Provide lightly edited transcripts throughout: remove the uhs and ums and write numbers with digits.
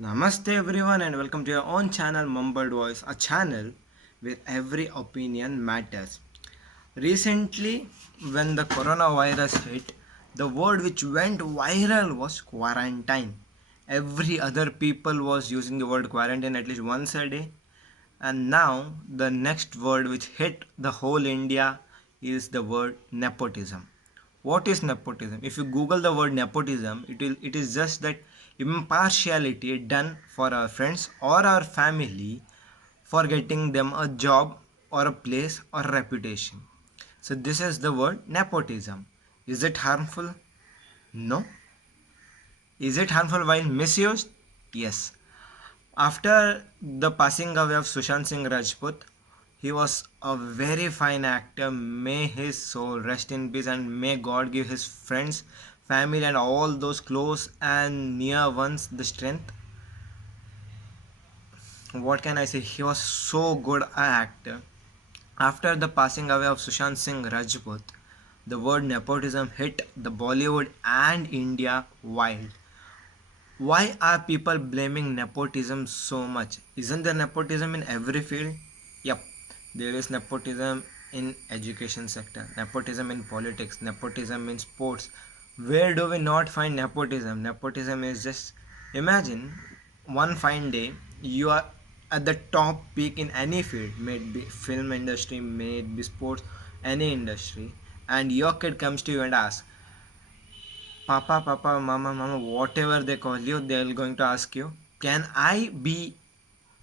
Namaste everyone and welcome to your own channel Mumbled Voice, a channel where every opinion matters. Recently, when the coronavirus hit, the word which went viral was quarantine. Every other people was using the word quarantine at least once a day. And now the next word which hit the whole India is the word nepotism. What is nepotism? If you Google the word nepotism, it is just that impartiality done for our friends or our family for getting them a job or a place or reputation. So this is the word nepotism. Is it harmful? No. Is it harmful while misused? Yes. After the passing away of Sushant Singh Rajput, he was a very fine actor. May his soul rest in peace and may God give his friends, family, and all those close and near ones the strength. What can I say? He was so good an actor. After the passing away of Sushant Singh Rajput, the word nepotism hit the Bollywood and India wild. Why are people blaming nepotism so much? Isn't there nepotism in every field? Yep, there is nepotism in education sector, nepotism in politics, nepotism in sports. Where do we not find nepotism? Nepotism is just imagine one fine day you are at the top peak in any field, may it be film industry, may it be sports, any industry, and your kid comes to you and asks, Papa, Mama, whatever they call you, they're going to ask you, can I be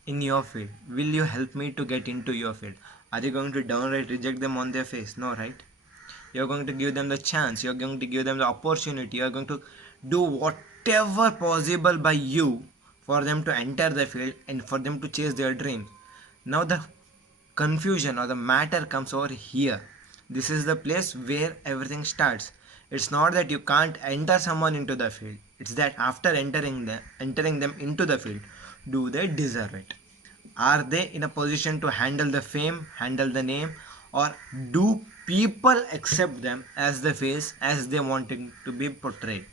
in your field? Will you help me to get into your field? Are you going to downright reject them on their face? No, right? You're going to give them the chance, you're going to give them the opportunity, you're going to do whatever possible by you for them to enter the field and for them to chase their dreams. Now, the confusion or the matter comes over here. This is the place where everything starts. It's not that you can't enter someone into the field, it's that after entering them into the field, do they deserve it? Are they in a position to handle the fame, handle the name, or do people accept them as the face as they wanting to be portrayed?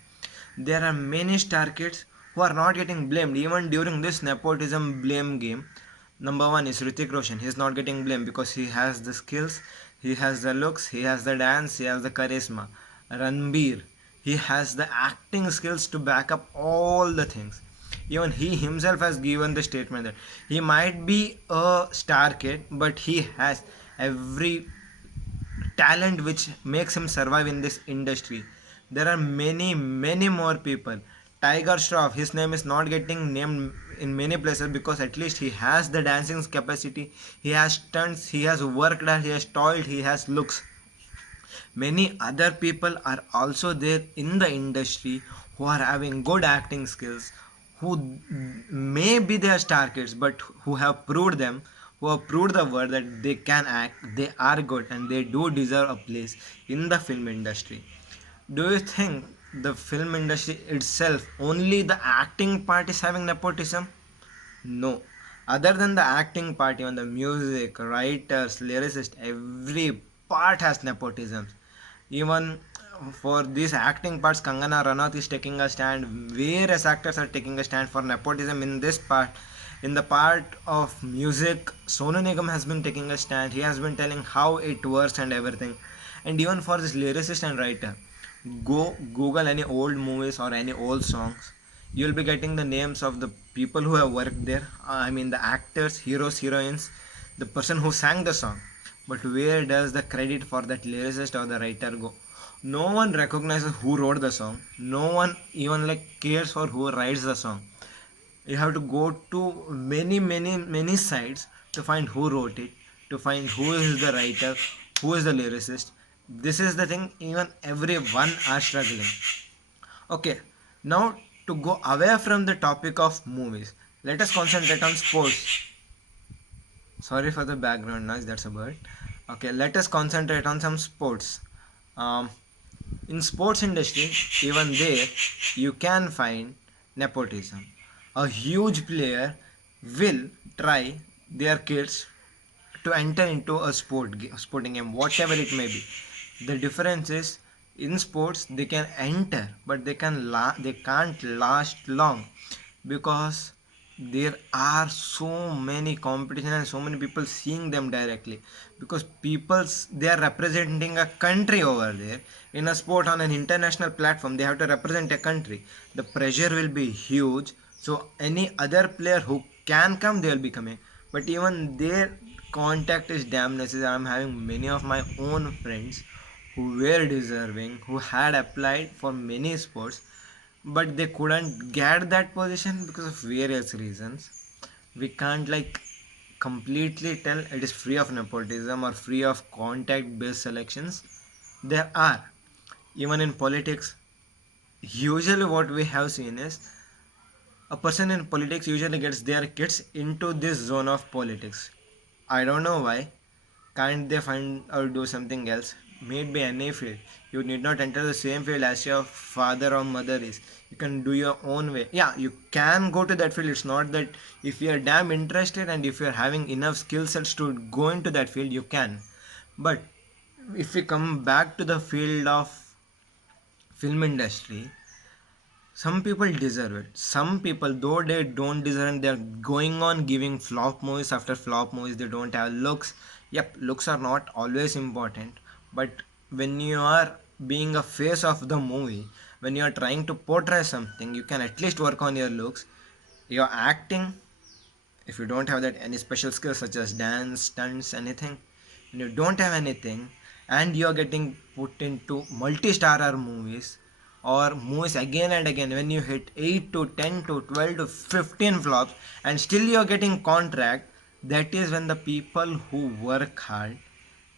There are many star kids who are not getting blamed even during this nepotism blame game. Number one is Hrithik Roshan. He is not getting blamed because he has the skills, he has the looks, he has the dance, he has the charisma. Ranbir, he has the acting skills to back up all the things. Even he himself has given the statement that he might be a star kid, but he has every talent which makes him survive in this industry. There are many more people. Tiger Shroff, his name is not getting named in many places because at least he has the dancing capacity, he has stunts, he has worked hard, he has toiled, he has looks. Many other people are also there in the industry who are having good acting skills, who may be their star kids, but who have proved them, who have proved the world that they can act, they are good, and they do deserve a place in the film industry. Do you think the film industry itself, only the acting part is having nepotism? No. Other than the acting part, even the music, writers, lyricists, every part has nepotism. Even for these acting parts, Kangana Ranaut is taking a stand. Various actors are taking a stand for nepotism in this part. In the part of music, Sonu Nigam has been taking a stand. He has been telling how it works and everything. And even for this lyricist and writer, go Google any old movies or any old songs. You'll be getting the names of the people who have worked there. I mean, the actors, heroes, heroines, the person who sang the song. But where does the credit for that lyricist or the writer go? No one recognizes who wrote the song. No one even like cares for who writes the song. You have to go to many sites to find who wrote it, to find who is the writer, who is the lyricist. This is the thing even everyone are struggling. Okay, now to go away from the topic of movies, let us concentrate on sports. Sorry for the background noise, that's a bird. Okay, let us concentrate on some sports. um, in sports industry, even there you can find nepotism. A huge player will try their kids to enter into a sporting game, whatever it may be. The difference is in sports they can enter, but they can't last long. because there are so many competition and so many people seeing them directly, because people's they are representing a country over there in a sport on an international platform. They have to represent a country. The pressure will be huge, so any other player who can come, they will be coming, but even their contact is damn necessary. I'm having many of my own friends who were deserving, who had applied for many sports, but they couldn't get that position because of various reasons. We can't like completely tell it is free of nepotism or free of contact based selections. There are, even in politics, usually what we have seen is a person in politics usually gets their kids into this zone of politics. I don't know why. Can't they find or do something else? Maybe any field. You need not enter the same field as your father or mother is. You can do your own way. Yeah, you can go to that field. It's not that if you are damn interested and if you are having enough skill sets to go into that field, you can. But if we come back to the field of film industry, some people deserve it. Some people, though they don't deserve it, they're going on giving flop movies after flop movies. They don't have looks. Yep, looks are not always important. But when you are being a face of the movie, when you are trying to portray something, you can at least work on your looks. Your acting, if you don't have that any special skills such as dance, stunts, anything, and you don't have anything, and you're getting put into multi-starrer movies or movies again and again, when you hit 8 to 10 to 12 to 15 flops and still you're getting contract, that is when the people who work hard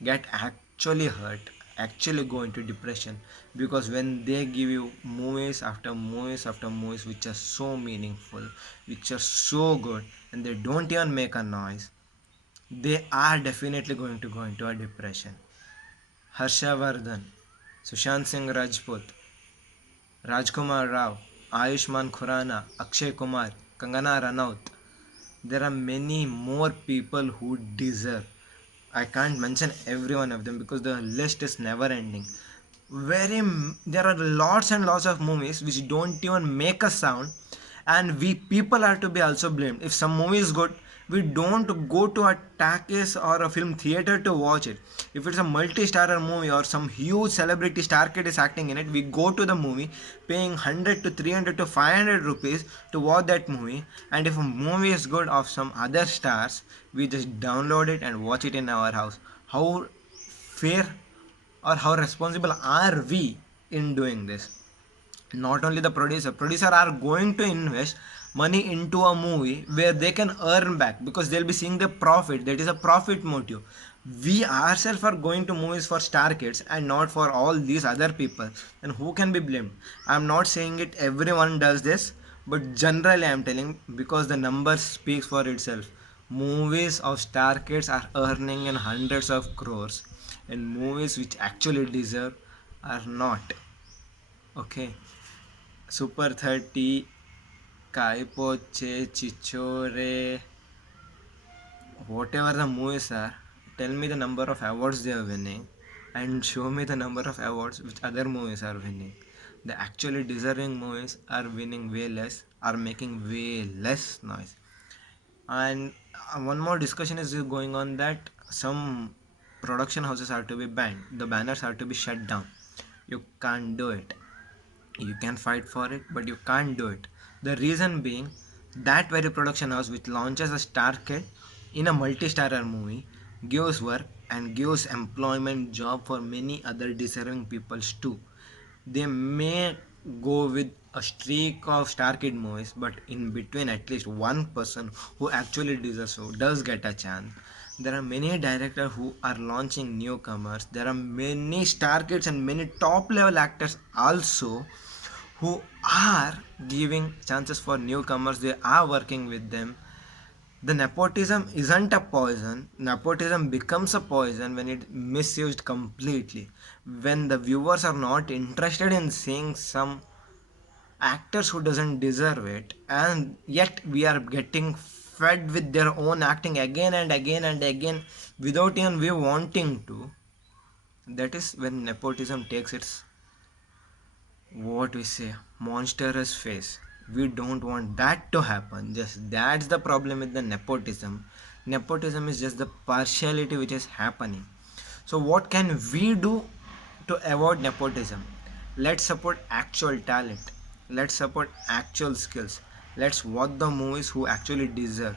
get actually hurt, actually go into depression, because when they give you movies after movies after movies which are so meaningful, which are so good, and they don't even make a noise, they are definitely going to go into a depression. Harshavardhan, Sushant Singh Rajput, Rajkumar Rao, Ayushman Khurrana, Akshay Kumar, Kangana Ranaut. There are many more people who deserve. I can't mention every one of them because the list is never ending. There are lots and lots of movies which don't even make a sound, and we people are to be also blamed. If some movie is good, we don't go to a talkies or a film theater to watch it. If it's a multi-starrer movie or some huge celebrity star kid is acting in it, we go to the movie paying 100 to 300 to 500 rupees to watch that movie. And if a movie is good of some other stars, we just download it and watch it in our house. How fair or how responsible are we in doing this? Not only the producer are going to invest money into a movie where they can earn back because they'll be seeing the profit. That is a profit motive. We ourselves are going to movies for star kids and not for all these other people, and who can be blamed? I'm not saying it everyone does this, but generally I'm telling, because the number speaks for itself. Movies of star kids are earning in hundreds of crores, and movies which actually deserve are not. Okay. Super 30, Kaipoche, Chichore, whatever the movies are, tell me the number of awards they are winning and show me the number of awards which other movies are winning. The actually deserving movies are winning way less, are making way less noise. And one more discussion is going on that some production houses are to be banned, the banners are to be shut down. You can't do it. You can fight for it, but you can't do it. The reason being, that very production house which launches a star kid in a multi-starrer movie gives work and gives employment job for many other deserving peoples too. They may go with a streak of star kid movies, but in between at least one person who actually deserves so does get a chance. There are many directors who are launching newcomers. There are many star kids and many top level actors also who are giving chances for newcomers. They are working with them. The nepotism isn't a poison. Nepotism becomes a poison when it misused completely, when the viewers are not interested in seeing some actors who doesn't deserve it, and yet we are getting fed with their own acting again and again and again without even we wanting to. That is when nepotism takes its, what we say, monstrous face. We don't want that to happen. Just that's the problem with the nepotism. Nepotism is just the partiality which is happening. So what can we do to avoid nepotism? Let's support actual talent. Let's support actual skills. Let's watch the movies who actually deserve.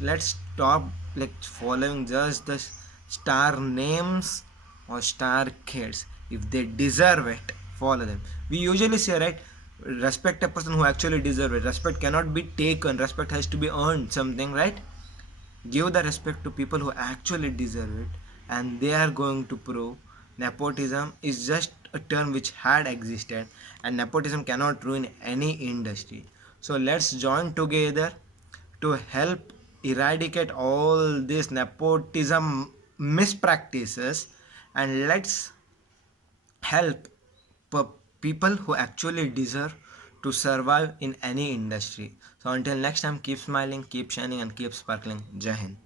Let's stop like following just the star names or star kids. If they deserve it, follow them. We usually say, right, respect a person who actually deserve it. Respect cannot be taken. Respect has to be earned, something, right? Give the respect to people who actually deserve it, and they are going to prove. Nepotism is just a term which had existed, and nepotism cannot ruin any industry. So let's join together to help eradicate all these nepotism mispractices, and let's help people who actually deserve to survive in any industry. So until next time, keep smiling, keep shining, and keep sparkling. Jai Hind.